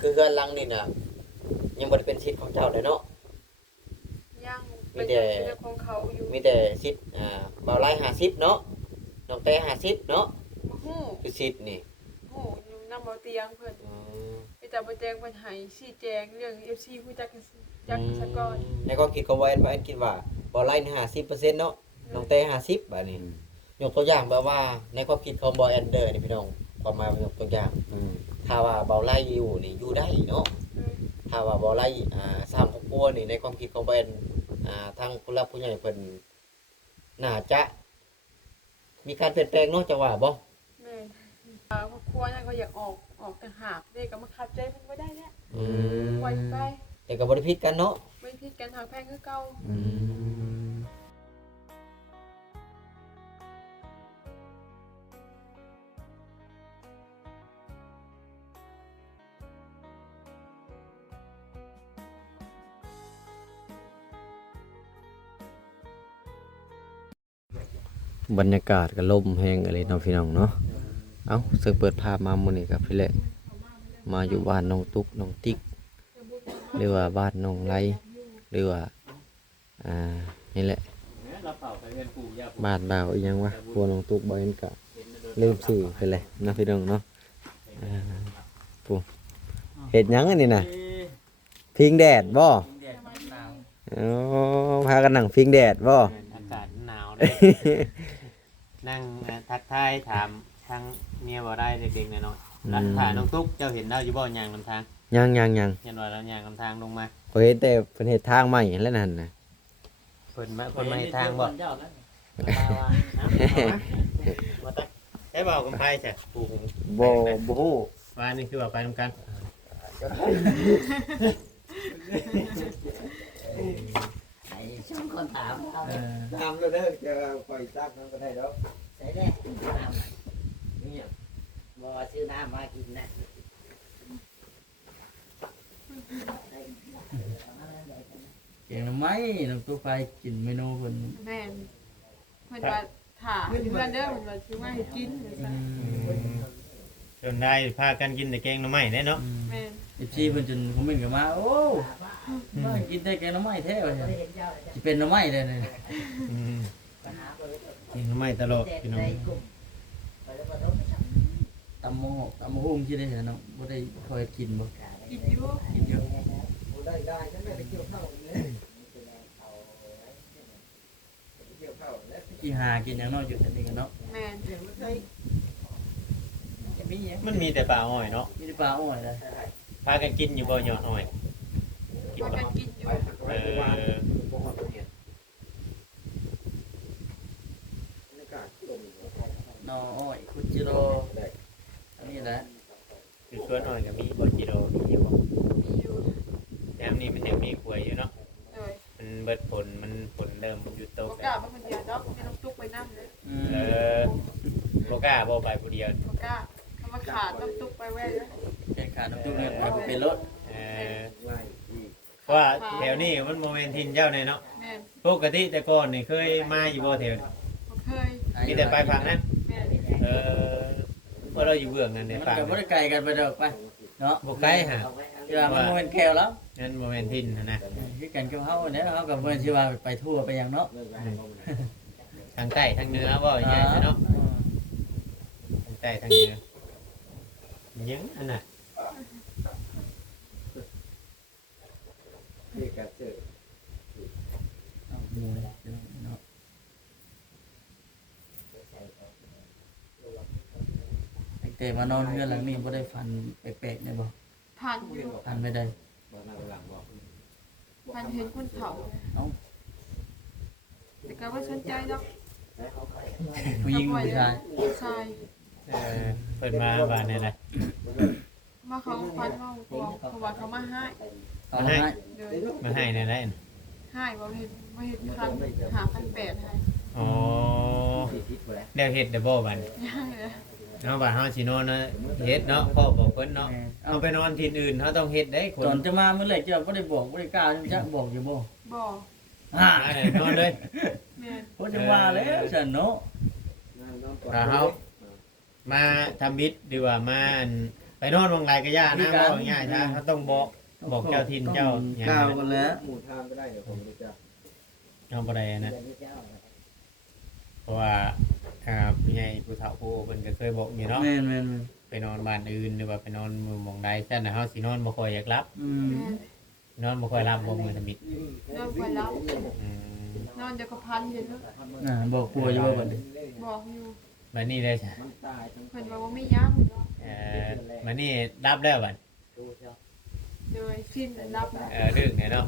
คือเฮือนหลังนี่น่ะยังบ่ได้เป็นสิทธิ์ของเจ้าเลยเนาะยังเป็นเรื่องของเขาอยู่มีแต่สิทธิ์เบาไล่50เนาะน้องแต่50เนาะฮู้คือสิทธิ์นี่ฮู้อยู่นำบ่เตียงเพิ่นอืมมีแต่บ่แจ้งเพิ่นให้ชี้แจงเรื่อง FC ผู้จักซะก่อนในความคิดของว่าแอนคิดว่าเบาไล่นี่50%เนาะน้องแต่50บัดนี้ยกตัวอย่างแบบว่าในความคิดของบอยแอนเดอร์นี่พี่น้องความหมายยกตัวอย่างถ้าว่าเบาไล่อยู่นี่อยู่ได้เนาะถ้าว่าเบาไล่สร้างครอบครัวนี่ในความคิดของบอยแอนทางผู้หลักผู้ใหญ่เพิ่นน่าจะมีการเปลี่ยนแปลงเนาะจังว่าบ่แม่ครอบครัวนั่นก็อยากออกต่างหากเด้ก็มาขัดใจเพิ่นบ่ได้แล้วปล่อยไปแต่ก็บ่ได้ผิดกันเนาะไม่ผิดกันทางแพ่งคือเก่าบรรยากาศก็ลมแห้งอะไรเนาะพี่น้องเนาะเอ้าสึกเปิดภาพมามื้อนี้ครับพี่แหละมาอยู่บ้านน้องตุ๊กน้องติ๊กหรือว่าบ้านน้องไลหรือว่านี่แหละบ้านบ่าวอีหยังวะครัวน้องตุ๊กบ่เห็นกะลืมชื่อไปเลยนะพี่น้องเนาะปูเฮ็ดหยังอันนี้น่ะพิงแดดบ่อ๋อพากันนั่งพิงแดดบ่อากาศหนาวเลย นั่งทักทายถามทางเมียบ่ได้เด็กๆน้อยๆรักถ่าน้องตุ๊กเจ้าเห็นเราอยู่บ่ย่างนำทางยังเห็นว่าเราย่างนำทางลงมาข้อยเห็นแต่เพิ่นเฮ็ดทางใหม่แล้วนั่นน่ะเพิ่นมาเฮ็ดทางบ่ใช่บ่กำไผจ้ะปู่บ่ฮู้ว่านี่คือว่าไปนำกันไอ้ช่องคนถามตามแล้วเด้อจะปล่อยซักนั้นก็ได้ดอกใส่ได้น้ำนี่บ่ซื้อน้ำมากินนะแกงหน่อไม้น้ำตุ๊กไปกินเมนูเพิ่นแม่นเพิ่นว่าถ้าเพื่อนเด้อเพิ่นว่าสิมาให้กินจนได้พากันกินแต่แกงหน่อไม้ได้เนาะแม่นFC เพิ่นจนคอมเมนต์เข้ามาโอ้มากินได้แกงหน่อไม้แท้ว่าซั่นสิเป็นหน่อไม้ได้นี่กินหน่อไม้ตลอดพี่น้องตำหม้อตำหุ่งสิได้เห็นเนาะบ่ได้ค่อยกินบ่กินอยู่กินเยอะที่หากินอย่างน้อยอยู่แต่นี่กันเนาะแม่นมันมีแต่ปลาอ้อยเนาะมีแต่ปลาอ้อยเลย พากันกินอยู่บ่ยอดอ้อยกิน พา บ่ กันกินอยู่ หน่ออ้อยคุจิโรอันนี้แหละ คือสวนอ้อยก็มีบ่จิโร่มีอยู่บ่ มีอยู่ แถมนี้มันยังมีกล้วยอยู่เนาะเลย มันเบิดผลมันผลเริ่มหยุดตก บ่กล้ามาคนเดียวเนาะให้น้องตุ๊กไปนำเลย เออบ่กล้าบ่ไปผู้เดียว บ่กล้าคำว่าขาดน้องตุ๊กไปไว้เลย แกงขาดน้ำจุ่มเนี่ยไปเป็นรถ เออว่าแถวนี้มันโมเมนต์ทินเจ้าเนี่ยเนาะ แม่น ปกติแต่ก่อนนี่เคยมาอยู่บ่แถวนี้ บ่เคย มีแต่ไปฝั่งนั้น แม่น เออเพราะเราอยู่เบื้องนั้นใน มัน ฝั่ง ก็บ่ได้ไกลกันไปดอกไปเนาะ บ่ไกลฮะ เวลามันบ่เป็นแควแล้ว นั่นโมเมนต์ทินนะ คือกันกับเฮาเนี่ยเฮากับเพิ่นสิว่าไปทั่วไปหยังเนาะ ทางใต้ทางเหนือบ่อย่างเงี้ยเนาะทางใต้ทางเหนือยังอันน่ะ เนาะแต่มานอนเรือนหลังนี้บ่ได้ฝันแปลกๆได้บ่ ผ่านอยู่ ฝันไม่ได้ ผ่านเห็นคนเฒ่า เอ้า แต่ก็บ่สนใจดอก ผู้หญิงผู้ชาย ผู้ชาย เปิดมาบ้านนี่แหละ มาเขาฟันเว้าเขาว่าเขามาให้ เอาให้ เลย มาให้ในไร ให้บ่เฮ็ดพัน5,800ให้ อ๋อเดี๋ยวเฮ็ดเดี๋ยวบ่บัด ยังเลย เนาะบ้านเฮาสินอนนะเฮ็ดเนาะพ่อบอกเพิ่นเนาะเอาไปนอนที่อื่นเฮาต้องเฮ็ดได้คน ตอนจะมาเมื่อไหร่จะบ่ได้บอกบ่ได้กล่าวจะบอกอยู่บ่ บ่ นอนเลย แม่น บ่จะมาแล้วฉันเนาะ ถ้าเฮามาทำบิดหรือว่ามา ไปนอนวงไรก็ย่านะบอกง่ายๆนะเขาต้องบอกเจ้าถิ่นเจ้าอย่าง ก้าว นั้น กันแล้ว หมู่ทางก็ได้เดี๋ยวผมจะ เอาบ่ได้นะเพราะว่าผู้ใหญ่ผู้เฒ่าผู้เพิ่นก็เคยบอกอยู่เนาะ แม่น ไปนอนบ้านอื่นหรือว่าไปนอนหมู่หม่องใดแต่น่ะเฮาสินอนบ่ค่อยอยากหลับ อืม นอนบ่ค่อยหลับบ่มื้อทมิด นอนไปแล้ว อืม นอนเดี๋ยวก็พันอยู่เนาะ บอกกลัวอยู่ว่าบัดนี้ บอกอยู่ บัดนี้ได้จ้ะ มันตายทั้ง เพิ่นบอกว่าไม่ยั้งเนาะ บัดนี้รับแล้วบัด โดยสิ้นรับแล้ว ดึกเนี่ยเนาะ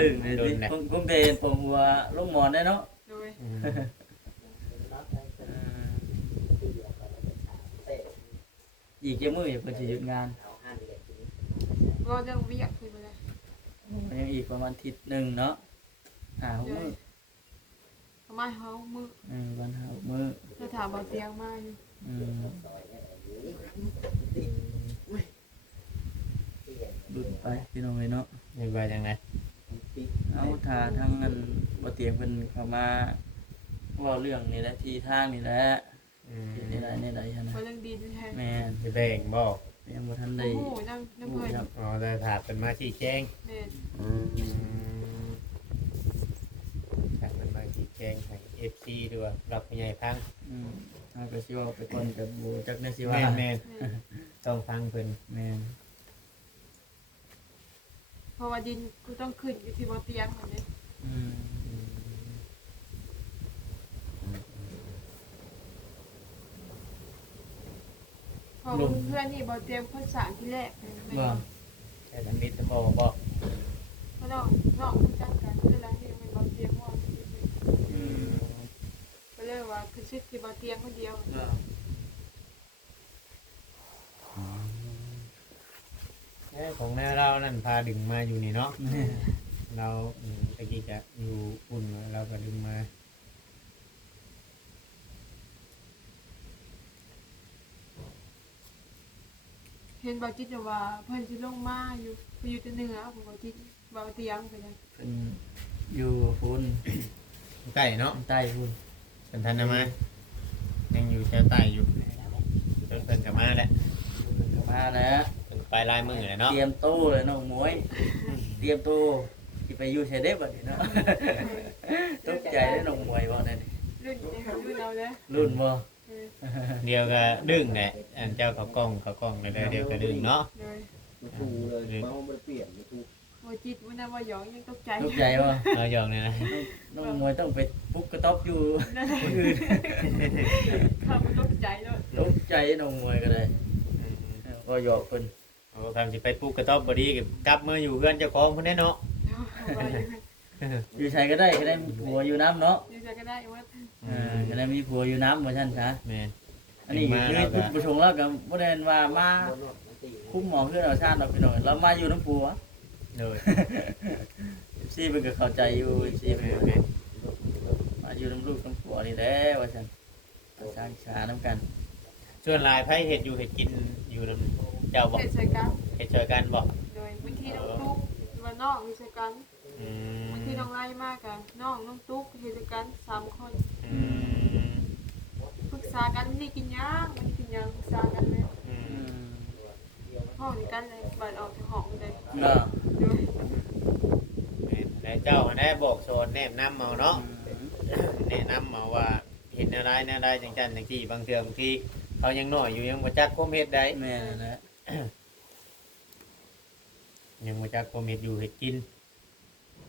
ลึกเลยสิคงได้เห็นผมว่าลงหมอนได้เนาะ โดย อืม อีกเจ้ามืออย่าเพิ่นสิหยุดงาน ก็เรื่องเวียกคืออะไร ยังอีกประมาณอาทิศนึงเนาะมื้อ ทำไมเฮามือ วันหามื้อ ถ้าถามบ่เตียงมาอยู่ ดุดไปพี่น้องเลยเนาะ ยังว่าจังได๋ เอาถ้าทั้งนั้นบ่เตียงเพิ่นเข้ามาเว้าเรื่องนี่แหละที่ทางนี่แหละ อืม นี่ใดหั่นน่ะ บ่เรื่องดีแท้ แม่น สิแบ่งบ่ ยังบ่ทัน ๆ ได้ โอ้โหนั่งเพิ่น ครับ อ๋อแต่ถามเพิ่นมาชี้แจง แม่น ถามเพิ่นมาชี้แจงให้ FC ด้วยว่ารับผู้ใหญ่ฟัง เอาก็สิเว้าไปก่อนกับบ่จักแน่สิว่า แม่นๆต้องฟังเพิ่น แม่น เพราะว่าดินกูต้องขึ้นอยู่ที่บ่เตียงเหมือนนี้ อืม พอเพื่อนนี่บ่เตรียมข้าวสารที่แรกเลย บ่ แต่ทางนี้จะบอกบ่ ก็น้องรู้จักกันคือแล้วที่มันบ่เตรียมว่า อืม ก็เลยว่าคือชิดที่บ่เตรียมคนเดียว บ่ ของแม่เรานั่นพาดึงมาอยู่นี่เนาะเราตะกี้จะอยู่อุ่นเราก็ดึงมา เห็นบ่จิตว่าเพิ่นสิลงมาอยู่ไปอยู่แต่เหนือผมบ่จิตบ่เตรียมไปเลย เพิ่นอยู่พุ่น ใกล้เนาะ ใต้พุ่น เป็นทันนะมายังอยู่แถวใต้อยู่จนเพิ่นกลับมาแล้ว เพิ่นก็มาแล้ว เพิ่นไปลายมือเลยเนาะ เตรียมตู้เลยน้องมวย เตรียมตู้ที่ไปอยู่เชเดฟบัดนี้เนาะ ตกใจได้น้องมวยบ่นั่น รุ่นนี้รุ่นเราแล้ว รุ่นบ่ เดียวก็ดึงแหละอันเจ้าเขากล้องเลยเดียวก็ดึงเนาะ เลย ทูเลยเมาไม่เปลี่ยนทู บ่จิตมื้อนั้นว่าหยองยังตกใจ ตกใจบ่ เราหยอกเลยนะ น้องมวยต้องไปปลุกกระต๊อบอยู่ นั่นแหละ คนอื่น เขาตกใจเลย ตกใจน้องมวยก็ได้ก็หยอกเพิ่น โอ้คำสิไปปลูกกระต๊อบบดีกลับมาอยู่เพื่อนเจ้าของคนนี้เนาะ อยู่ไสก็ได้ก็ได้มีผัวอยู่น้ำเนาะ อยู่ใจก็ได้ว่า ก็ได้มีผัวอยู่น้ำว่าซั่นซะ แม่น อันนี้คือจุดประสงค์แล้วก็บ่ได้ว่ามาคุ้มหมอเพื่อนเอาชาติเราไปหน่อยเรามาอยู่น้ำผัว เลย ซีเพิ่นก็เข้าใจอยู่ซีเพิ่นก็มาอยู่น้ำลูกน้ำผัวนี่แหละว่าซั่นสร้างชาน้ำกัน ส่วนลายไผเห็ดอยู่เห็ดกินอยู่นำเจ้าบอก เฮ็ดใส่กัน เห็ดเจอกันบอก โดยบางทีน้องตุ๊กว่าน้องมีใส่กัน อืม บางทีน้องไล่มากกันน้องตุ๊กเฮ็ดใส่กัน3คน อืม ปรึกษากันนี่กินย่างมันกินย่างปรึกษากันเลย อืม ห้องนี้กันเลยบัดออกจากห้องเลย เนาะ โดย แม่นแล้วเจ้าแน่บอกโซนแนมน้ำเมาเนาะแนะนำมาว่าเห็นอะไรแนวใดจังจันจังที่บางเทื่อบางทีเขายังน้อยอยู่ยังบ่จักความเฮ็ดได้ แม่นั่นแหละ ยังบ่จักความเฮ็ดอยู่เฮ็ดกิน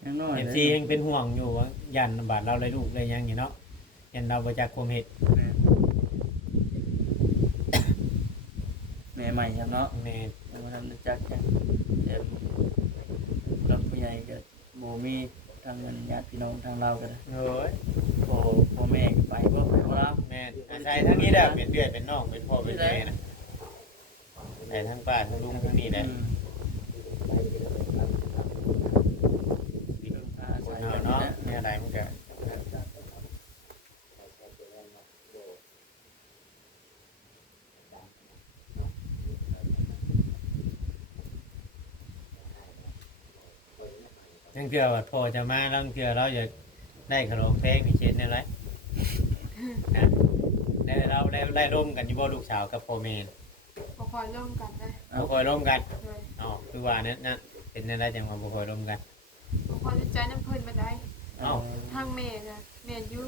ยังน้อย เอ็ม เลย ซียังเป็นห่วงอยู่ว่ายันบาดเราเลยลูกเลยยังอยู่เนาะยันเราบ่จักความเฮ็ด แม่ใหม่ครับเนาะ แม่น ยังบ่ทันรู้จักกันแต่รับผู้ใหญ่ก็บ่มีทางเงินญาติพี่น้องทางเราก็ได้ โอ้ย พ่อแม่ก็ไปบ่รับ แม่นอาศัยทั้งนี้แหละเป็นเดือนเป็นน้องเป็นพ่อเป็นแม่นะแต่ทั้งป้าทั้งลุงทั้งนี้แหละ คนเฮาเนาะเนี่ยอะไรมันก็ยังเกือว่าพอจะมาแล้วเกือเราจะได้ขนมเพลงนี่เช่นนี่ไรได้เราได้ร่วมกันอยู่บ่ลูกสาวกับพ่อแม่ บ่ คอยร่วมกันนะ บ่ค่อยร่วมกัน เลย อ๋อคือว่าเนี่ยนะเป็นอะไรจังว่าบ่ค่อยร่วมกัน บ่คอยใจน้ำเพิ่นมาได้ เอ้า ทางแม่น่ะแม่อยู่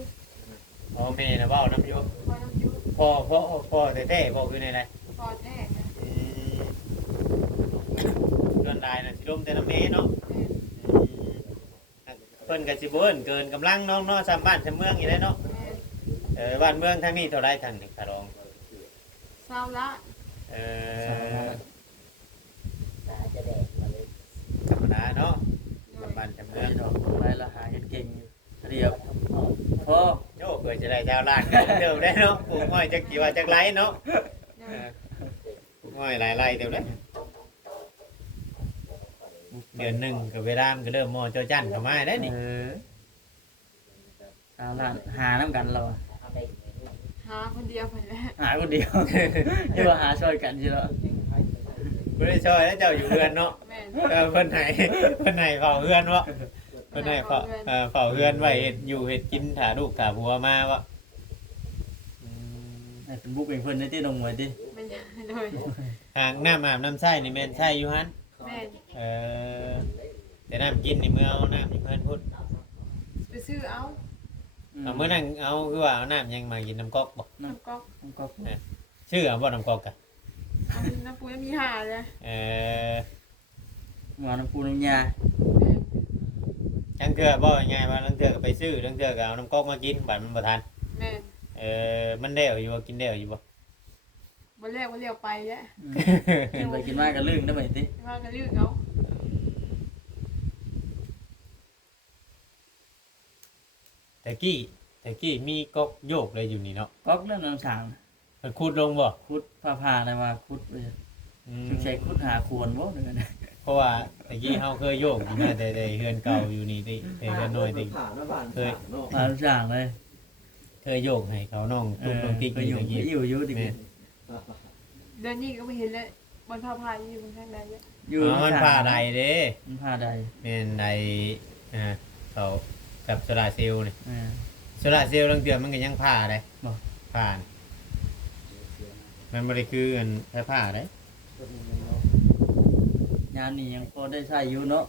พ่อแม่นะเว้านํอยู่ คอยน้ำอยู่ พ่อแท้ๆบ่คือในไร พอแท้นะ ส่วนใดน่ะสิร่วมแต่น้ำแม่เนาะ แม่ เพิ่นก็สิบ่เอิ้นเกินกำลังน้องเนาะซ้ำบ้านซ้ำเมืองอยู่ได้เนาะ แม่ บ้านเมืองทางนี้เท่าไรทางนี้คารอง เศร้าละ เอ ตาจะแดงมาเลย ธรรมดาเนาะ โดย บ้านซ้ำ เอ เมือง อดอกไปละหาเก่งอยู่เรียบพอ โอ้เกิดจะได้ชาวล้านกันเดิมได้เนาะปลูกอ้อยจักกี่ว่าจักไรเนาะ โด เอย อปลูกอ้อยหลายไรเดียวได้เดือนหนึ่งกับเวลามันก็เริ่มมอเจ้าจันเข้ามาได้นี่ ชาวล้านหาน้ำกันเรา เอาไป หาคนเดียวไปแล้ว หาคนเดียว ที่ว่าหาช่วยกันใช่ไหม บ่ได้ช่วยแล้วเจ้าอยู่เรือนเนาะ แม่ เพิ่นให้เฝ้าเรือนวะเพิ่นให้เฝ้าเรือนไว้เฮ็ดอยู่เฮ็ดกินถ่าลูกถ่าผัวมาวะ ให้เป็นบุกเป็นเพื่อนในที่นงไว้ดิ แม่โดย หากน้ำอาบน้ำใช้นี่แม่นใช้อยู่หั่น แม่ เออแต่น้ำกินนี่เมื่อเอาน้ำอยู่เพิ่นพุทธ ไปซื้อเอา เอาเมื่อนั้นเอาคือว่าเอาน้ำยังมากินน้ำก๊อกบ่ น้ำก๊อก น้ำก๊อก ชื่อเอาบ่น้ำก๊อกกะ เอาน้ำปูน้ำมีหาเลย เออ หวานน้ำปูน้ำยา แม่ จังเทื่อบ่ง่ายว่าลังเทื่อก็ไปซื้อลังเทื่อก็เอาน้ำก๊อกมากินบัดมันบ่ทัน แม่ มันได้อยู่บ่กินได้อยู่บ่ วันแรกวันเรียวไปแล้ว กินไปกินมาก็ลื่นได้ไหมติ ว่ากันลืมเอา แต่กี้มีก๊อกโยกเลยอยู่นี่เนาะ ก๊อกเรื่องน้ำสาง เพิ่นขุดลงบ่ คุดผ้าอะไรมาคุดไป อืม ชุกใช้คุดหาควรบ่เนี่ยนะ เพราะว่าตะกี้เฮาเคยโยกอยู่มาแต่เฮือนเก่าอยู่นี่ติแต่เฮือนน้อยติ ผ่านมาบ้านผ่านเนาะ มาทุกอย่างเลย เคยโยกให้เขาน้องตุ้มน้องติ๊ก ก็ อ อยู่ ยู่ตะกี้ อยู่ดิ แม่ เดือนนี้ก็ไม่เห็นเลยบนผ้าพายอยู่บนข้างในเนี่ย อยู่ อ๋อมันผ่าใดเด้ มันผ้าใด เป็นใดเขากับโซลาร์เซลล์นี่ อ่า โซลาร์เซลล์ลังเทื่อมันก็ยังผ่าได้ บ่ ผ่านมันบ่ได้คืออันไฟผ้าได้ งานนี้ยังพอได้ใช้อยู่เนาะ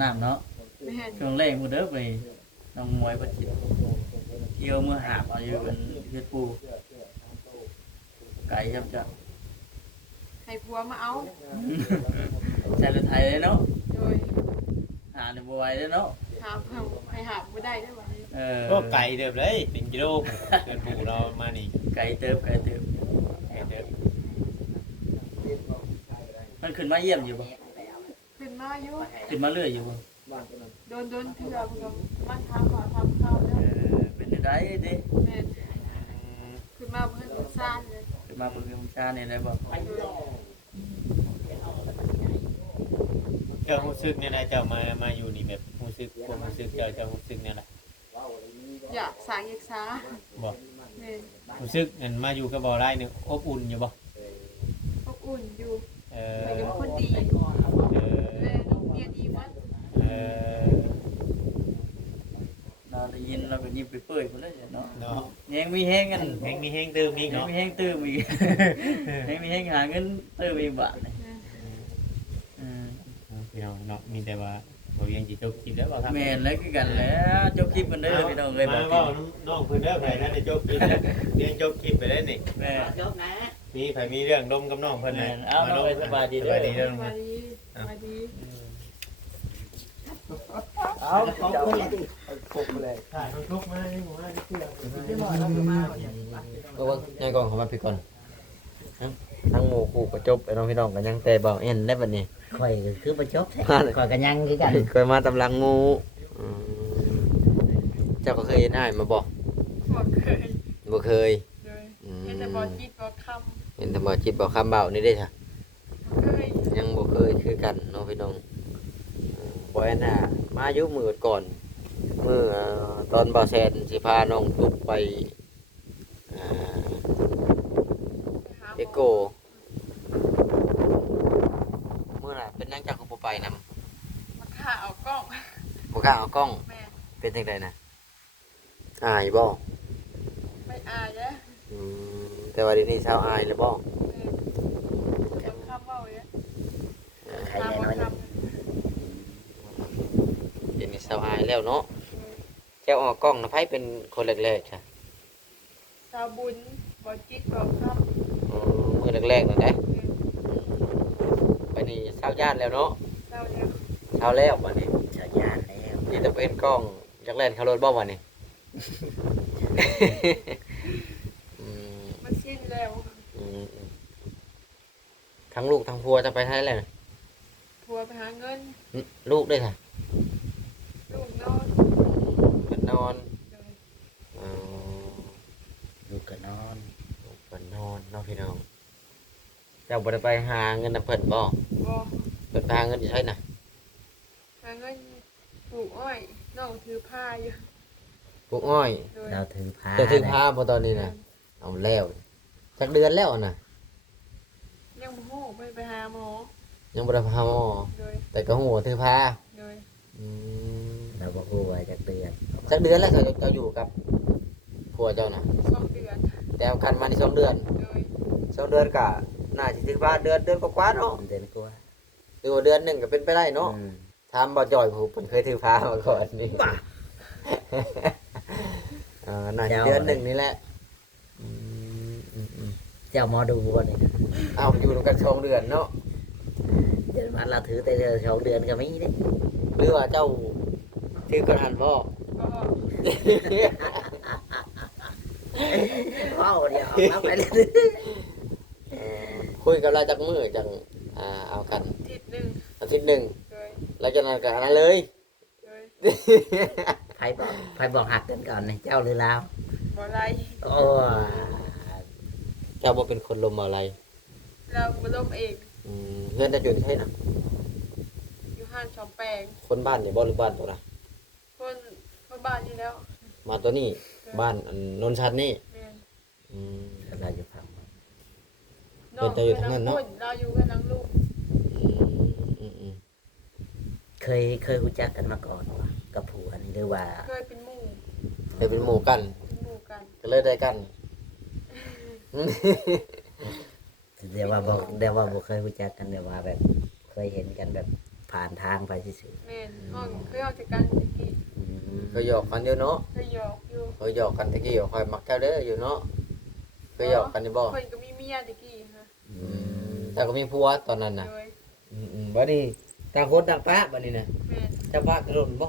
น้ำเนาะ ไม่เห็น ช่วงแรกมูเด้อไปน้องมวยประจิตเที่ยวเมื่อหาบเอาอยู่เป็นเพชรปูไก่ครับจ้ะ ให้ผัวมาเอา ใช้รถไทยเลยเนาะ โดย หาในบัวไหวเลยเนาะ หาเพิ่มให้หาไม่ได้ได้วันนี้ ก็ไก่เด้อเลยเป็นกิโลเดือนปูเรามานี่ ไก่เติบ ไก่เด้อ มันขึ้นมาเยี่ยมอยู่บ่ ขึ้นมาอยู่ ขึ้นมาเรื่อยอยู่บ่ บ้านตัวนั้น โดนเถื่อพวกมันทำขอทำเข้าแล้ว เป็นได้ดิ แม่ขึ้นมาเพื่อนซ่านเลย ขึ้นมาเบิ่งชาเนี่ยได้บ่ เจ้ารู้สึกเนี่ยนะเจ้ามาอยู่นี่แบบรู้สึกความรู้สึกเจ้ารู้สึกเนี่ยแหละ อยากสางอยากสา บ่ แม่ รู้สึกอันมาอยู่กับบ่อไร่เนี่ยอบอุ่นอยู่บ่ อบอุ่นอยู่ เอ เหมือนกับคนดี อ เลยลูกเมียดีมั้ง เออ เราได้ยินเราก็ยิ้มไปเปื่อยพุ่นเลยเนาะ เนาะ ยังมีแห้งกัน แฮงมีแฮงเติมอีก ยัง เนาะ มีแห้งตื้มอีกยังมีแห้งหาเงินตื้มอีกบาทนี่ พี่น้องเนาะมีแต่ว่าบ่ยังสิจบคลิปแล้วบ่ครับ แม่นแล้วคือกันแล้วจบคลิปกันเด้อพี่น้องเอ้ย มา บ่ เว้าน้องเพิ่นเด้อไผนั่นได้จบคลิปแล้วเรียนจบคลิปไปแล้วนี่ แม่ ยกนะ มีไผมีเรื่องดมกับน้องเพิ่นน่ะ เอาน้องเอ้ยสบายดี ส เด้อ บายดีเด้อ สวัสดีสวัสดี เอาของคนละปกเลย ถ่ายทุกมาให้หมู่ให้เพื่อน ที่บ่เรามา ก็ว่ายังก่อนเขามาพี่ก่อนทั้งหมู่คู่ก็จบไปน้องพี่น้องกันยังแต่บ่เอ็นได้บัดนี้ ข่อยก็คือประจบแท้ข่อยก็ยังคือกัน เคยมาตำลังหมู่เจ้าก็เคยเห็นอ้ายมาบ่ พวกเคย บ่เคย เลยเห็นแต่บอจิตบอค เห็นแต่บ่จิตบ่คำเบานี่ได้จ้ะ ำเคย ยังบ่เคยคือกันเน้องพี่น้องบ่แอนน่ะมาอยู่มื้อก่อนมื้อตอนบ่แซนสิพาน้องตุ๊กไปอ่าเอโกมื้อน่ะเป็นนางจักรบ่ไปนำ มาข่าเอากล้อง บ่กล้าเอากล้อง แม่ เป็นจังไดน่ะอายบ่ ไม่อายแล้ว แต่ว่าเดี๋ยวนี้ชาวอายแล้วบ่ แม่ ร ตาม แน่ บ่ น้อย ท เดี๋ยวนี้สบายแล้วเนาะเจ้าออกกล้องนะไผเป็นคนแรกๆค่ะ ำสาวบุญบ่จิตบ่ครับ อ๋อมือแรกๆนั่นแหละไปนี่เศร้าญาติแล้วเนาะ เศร้าแล้ว เศร้าแล้วบัดนี้ ชาวยานแล้ว นี่จะเป็นกล้องจักแล่นเข้ารถบ่วันนี้ อืม มันสิ้นแล้ว อืมอืมทั้งลูกทั้งพัวจะไปไทยแล้วน่ะ ผัวไปหาเงิน ลูกด้วยค่ะ ลูกนอน มันนอน เลย อ๋อ ลูกก็นอน ลูกมันนอนเนาะพี่น้องเจ้าบ่ได้ไปหาเงินนำเพิ่นบ่ บ่ เพิ่นไปหาเงินอยู่ไสน่ะ หาเงินปลูกอ้อยน้องถือผ้าอยู่ ปลูกอ้อย เลย เราถือผ้า จะถึงพาบ่ตอนนี้น่ะเอาแล้วจักเดือนแล้วน่ะ ยังบ่ฮู้ไปหาหมอ ยังบ่ได้พาหมอ เลย แต่ก็ฮู้ว่าถือพา เลย อืม เราบอกว่าจะเตือน จักเดือนแล้วเจ้าอยู่กับผัวเจ้าน่ะ 2 เดือน แต่เอากันมานี่2 เดือน เลย 2 เดือนก็น่าสิถือพาเดือนกว่าๆเนาะ เดือนกว่า หรือว่าเดือนหนึงก็เป็นไปได้เนาะ อืม ถามบ่จ่อยผู้เพิ่นเคยถือพามาก่อนนี่น่าจะเดือนหนึงนี่แหละอืม เจ้าหมอดูบ่นี่ เอ้าอยู่ด้วยกัน2 เดือนเนาะ เดือนมันเราถือแต่เดือนสองเดือนก็มีเด้ หรือว่าเจ้าถือกันหันบ่ ก็ ว้าวเดี๋ยวเอาไปเลย คุยกับเราจักมื้อจังเอากัน ทิศหนึง อาทิตย์หนึง เลย แล้วจากนั้นก็อันนั้นเลย เลย ไผบอกหักกันก่อนนี่เจ้าหรือเรา บ่ไร โอ้ เจ้าบ่เป็นคนลมอะไร เราบ่ลมเอง เพื่อนจะอยู่ที่ไหนนะ อยู่ห้านชอมแปลง คนบ้านนี่บ่หรือบ้านตัวน่ะ คนบ้านนี่แล้ว มาตัวนี้บ้านอันนนชันนี่ แม่น อืม เราอยู่ฝั่ง เพิ่นจะอยู่ทางนั้นเนาะ เราอยู่กับนางลูก อืม เคยรู้จักกันมาก่อนวะกับผัวนี่หรือว่า เคยเป็นหมู่ เคยเป็นหมู่กัน เป็นหมู่กัน ก็เลยได้กัน เดี๋ยวว่าบ่เคยรู้จักกันเดี๋ยวว่าแบบ เคยเห็นกันแบบผ่านทางไปเฉย แม่นห้องเคยออกจากกันตะกี้ ๆอืม ก็หยอกกันอยู่เนาะ เคยหยอกอยู่ เคยหยอกกันตะกี้คอยมักเจ้าเด้ออยู่เนาะเคยหยอกกันอยู่บ่ คนก็มีเมียตะกี้ฮะ แต่ก็มีผัวตอนนั้นน่ะ เลย บัดนี้ต่างคนต่างป้าบัดนี้น่ะ แม่น เจ้าป้ากระโดดบ่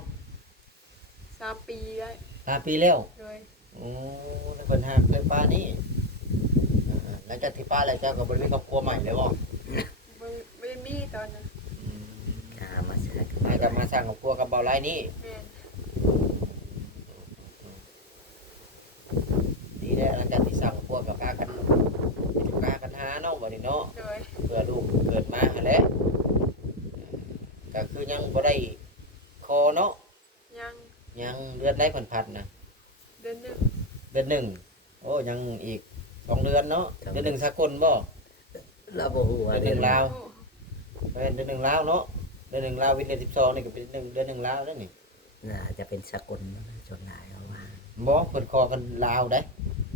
3 ปีได้ 5 ปีแล้ว เลย โอ้แล้วเพิ่นหาเคยป้านี่หลังจากที่ป้าแล้วเจ้าก็บ่ได้มีครอบครัวใหม่เลยบ่ ไม่ได้มีตอนนั้น กามาใช่ ให้กลับมาสร้างครอบครัวกับเบาไร่นี่ แม่น ดีแล้วหลังจากที่สร้างครอบครัวกับพากันหาเนาะบัดนี้เนาะ เลย เพื่อลูกเกิดมาหั่นแหละก็คือยังบ่ได้คอเนาะ ยัง ยังเดือนได้ผ่านๆน่ะ เดือนหนึง เดือนหนึ่งโอ้ยังอีก2 เดือนเนาะเดือนหนึ่งสากลบ่ เราบ่ฮู้ว่า เดือนหนึ่งลาว โอ้ เป็นเดือนหนึ่งลาวเนาะเดือนหนึ่งลาววินเดือน12นี่ก็เป็นเดือนหนึ่งลาวแล้วนี่ น่าจะเป็นสกุลชนหลายเอาว่า บ่เพิ่นคอกันลาวได้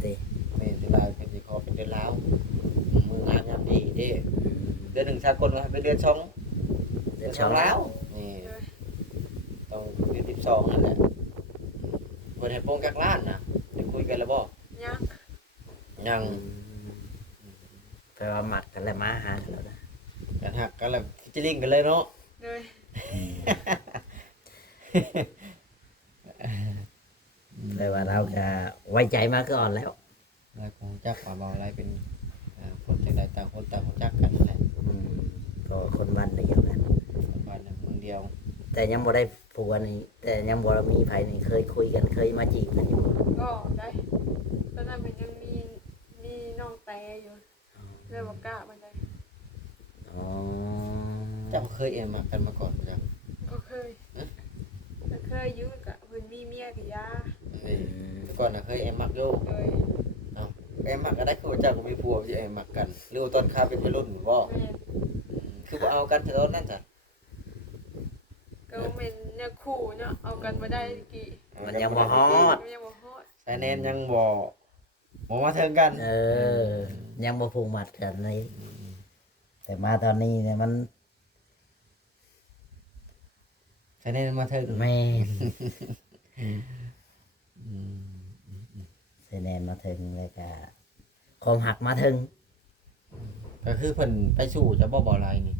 เต้ แม่นเดือนลาวเพิ่นสิคอเป็นเดือนลาวมืองามยามดีเด้ อืม เดือนหนึ่งสากลก็เป็นเดือนสอง เดือนสอง ลาวนี่ เลย ต้องเดือน12นั่นแหละเพิ่นให้โปรงกักล้านน่ะได้คุยกันแล้วบ่ ยัง ยัง แปลว่าหมัดกันแล้วมาหากันแล้วนะ กันหักกันแล้วจิลิงกันเลยเนาะ เลย แปลว่าเราจะไว้ใจมาก่อนแล้ว นายคงจักว่าบ่อะไรเป็นคนจังใดต่างคนต่างรู้จักกันนั่นแหละ อืมก็คนบ้านเดียวกัน บ้านหนึ่งเมืองเดียว แต่ยังบ่ได้ผัวนี่แต่ยังบ่มีไผนี่เคยคุยกันเคยมาจีบกันอยู่ ก็ได้ตอนนั้นมันยังมีน้องแต่อยู่เลยบอกกล้ามันได้ อ๋อ เจ้าเคยเอ็มมากันมาก่อนจ้ะ ก็เคยก็เคยอยื้กับเพิ่นมีเมียกับยา แต่ก่อนน่ะเคยเอ็มมักโย เลย เอ็มมักก็ได้คือว่าเจ้าก็มีผัวที่เอ็มมักกันหรือว่าตอนข้าเป็นวัยรุ่นบ่ แม่น คือบ่เอากันแต่ตอนนั้นจ้ะ ก็เป็นเนี่ยคู่เนาะเอากันมาได้กี่ มันยังบ่ฮอด มันยังบ่ฮอด สายแนนยังบ่มาถึงกัน เออ ยังบ่ผูกมัดกันเลยแต่มาตอนนี้เนี่ยมัน คะแนนมาถึง แม่คะแนนมาถึงแล้วก็ความหักมาถึง ก็คือเพิ่นไปสู่จะบ่ลายนี่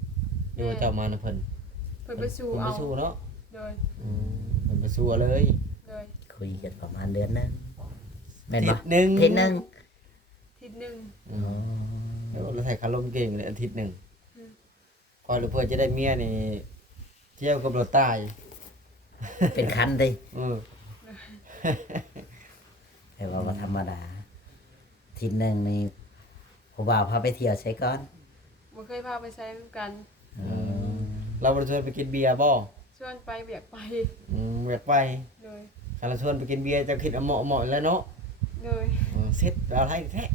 หรือว่าเจ้ามานะเพิ่น เพิ่นไปสู่ เพิ่น เอา ไปสู่เนาะ โดย เพิ่นไปสู่เอาเลย โดย คุยกันประมาณเดือนหนึงแม่น อาทิ บ่ ตย์หนึง ทีหนึง ทิศหนึง เดี๋ยวเราใส่คารมเก่งเลยอาทิตย์หนึง อืม พอหรือเพื่อจะได้เมียนี่เที่ยวกับรถตาย เป็นคันดิ เออ แต่ว่าบ่ธรรมดาทีหนึงนี่ผู้บ่าวพาไปเที่ยวใช้ก่อน บ่เคยพาไปใช้นำกัน เราบ่ได้ชวนไปกินเบียร์บ่ ชวนไปเบียกไป อยากไป โดย ถ้าเราชวนไปกินเบียร์จะคิดเอาเหมาะๆแล้วเนาะ โดย เสร็จเราให้แท้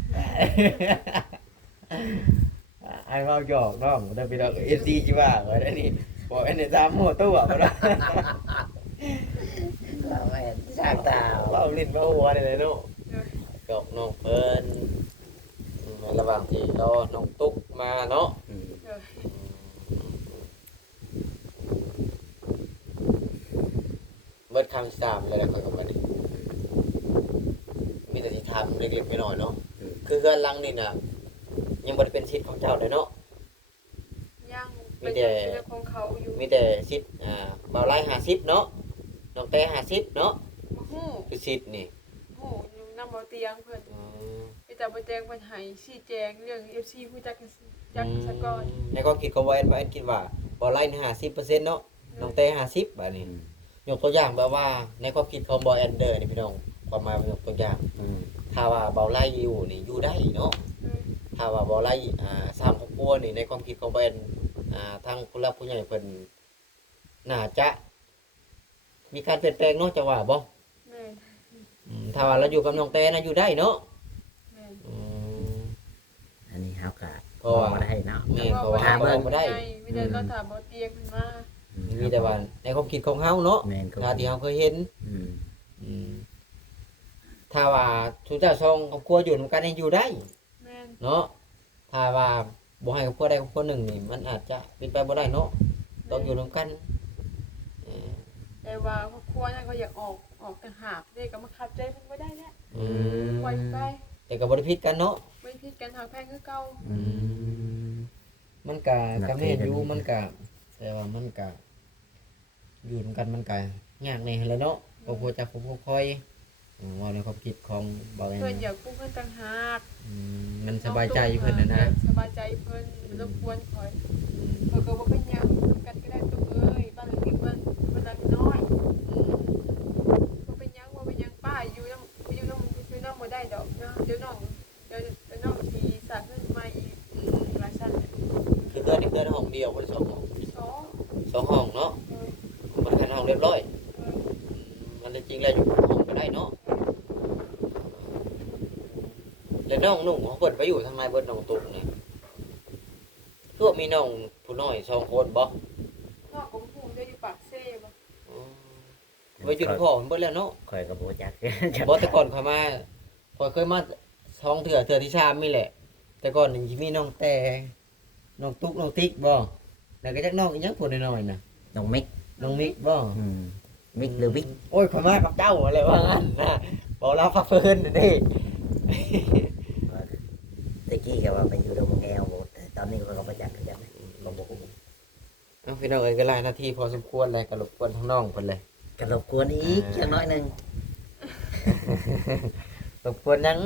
ไอ้เว้าหยอกน้องได้ไปดอก FC จิว่าไว้ได้นี่บ่อันนี้ตามหมู่ตัวบ่ล่ะ เราแม่นสร้างตา เว้าลิ้นเว้าหัวนี่แหละเนาะ โดย กับน้องเพิ่นในระหว่างที่รอน้องตุ๊กมาเนาะ โดย เบิดคำสามเลยนะค่อยกับมันนี่มีแต่ที่ถามเล็กๆน้อยๆเนาะคือเฮือนหลังนี่น่ะยังบ่ได้เป็นสิทธิ์ของเจ้าเลยเนาะ ย่าง มี เป็น แต่ เรื่องของเขาอยู่ มีแต่สิทธิ์บ่าวไร่50เนาะน้องแต่50เนาะ บ่ฮู้ คือสิทธิ์นี่ ฮู้อยู่นำบ่เตียงเพิ่น อืม ไปแต่บ่แจ้งเพิ่นให้ชี้แจงเรื่อง FC ฮู้จักกันจักซะก่อน ในความคิดของว่าคิดว่าบ่าวไร่นี่50%เนาะน้องแต่50บัดนี้ยกตัวอย่างแบบว่าในความคิดของบ่าวแอนเดอร์นี่พี่น้องความหมายยกตัวอย่าง ถ้าว่าเบาไล่อยู่นี่อยู่ได้เนาะ โดย ถ้าว่าเบาไล่สร้างครอบครัวนี่ในความคิดของเพิ่นทางผู้หลักผู้ใหญ่เพิ่นน่าจะมีการเปลี่ยนแปลงเนาะจะว่าบ่ แม่น ถ้าว่าเราอยู่กับน้องแต่นะอยู่ได้เนาะ แม่น อืม อันนี้เฮาก็ เพราะว่า บ่ได้เนาะ แม่นเพราะว่า ถาม เรา เบิ่ง บ่ได้ มีแต่เราถามบ่เตียงเพิ่นมา มีแต่ว่าในความคิดของเฮาเนาะ แม่นก็ ถ้าที่เฮาเคยเห็น อืม อืมถ้าว่าทุกเจ้าทรงครอบครัวอยู่นำกันให้อยู่ได้ แม่น เนาะถ้าว่าบ่ให้ครอบครัวใดครอบครัวหนึ่งนี่มันอาจจะเป็นไปบ่ได้เนาะต้องอยู่นำกันเออ แต่ว่าครอบครัวนั้นก็อยากออกต่างหากเด้ก็มาขัดใจเพิ่นบ่ได้แล้ว อืม ปล่อยไป แต่ก็บ่ได้ผิดกันเนาะ ไม่ผิดกันทางแพ่งคือเก่า มันก็แม่นอยู่มันก็แต่ว่ามันก็อยู่นำกันมันก็ยากแน่แหล้วเนาะครอบครัวจักครอบครัวคอยว่าในความคิดของบ่าวแอน เพิ่นอยากปลูกเพิ่นต่างหาก มันสบายใจเพิ่นน่ะนะ สบายใจเพิ่นรบกวนคอยเพิ่นก็บ่เป็นหยังทำกันก็ได้ตุ๊กเอ้ยบ้านหลังนี้มันหลังน้อยบ่เป็นหยังป้าอยู่นำอยู่นำบ่ได้ดอกเนาะเดี๋ยวน้องสิสร้างขึ้นใหม่อีกหลายชั้น คือเดือนห้องเดียวบ่ได้2ห้อง สอง 2ห้องเนาะมันคันห้องเรียบร้อยมันจริงๆแล้วอยู่ห้องก็ได้เนาะแล้วน้องนุ่งของเพิ่นไปอยู่ทางไหนเบิดน้องตุ๊กนี่คือว่ามีน้องผู้น้อย2คนบ่ นอกของหูจะอยู่ปากเซ่บ่ ไว้อยู่ในพ่อเพิ่นเบิดแล้วเนาะ ข่อยก็บ่จัก บ่แต่ก่อนข่อยมาข่อยเคยมา2เทื่อที่3นี่แหละ แต่ก่อนนี่สิมีน้องแต่น้องตุ๊กน้องติ๊กบ่แล้วก็จักน้องอีหยังผู้น้อยๆน่ะ น้องมิก น้องมิกบ่ มิกหรือวิก โอ้ยข่อยมากับเจ้าอะไรว่างั้นนะบอกเราพักเพิ่นนี่ ตะกี้ก็ว่าไปอยู่ดงแอวบ่แต่ตอนนี้ก็บ่จักคือกันบ่บ่ฮู้ เอาพี่น้องเอ้ยก็หลายนาทีพอสมควรเลยก็รบกวนทั้งน้องเพิ่นเลย ก็รบกวนอีกจักน้อยหนึง รบกวนหยัง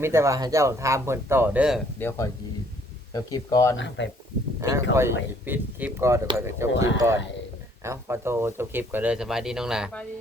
มีแต่ว่าให้เจ้าถามเพิ่นต่อเด้อเดี๋ยวข่อยสิจบคลิปก่อน ไป ข่อยปิดคลิปก่อนเดี๋ยวข่อยจะจบคลิปก่อนเอ้าขอโทษจบคลิปก่อนเด้อสบายดีน้องหนา ไปดี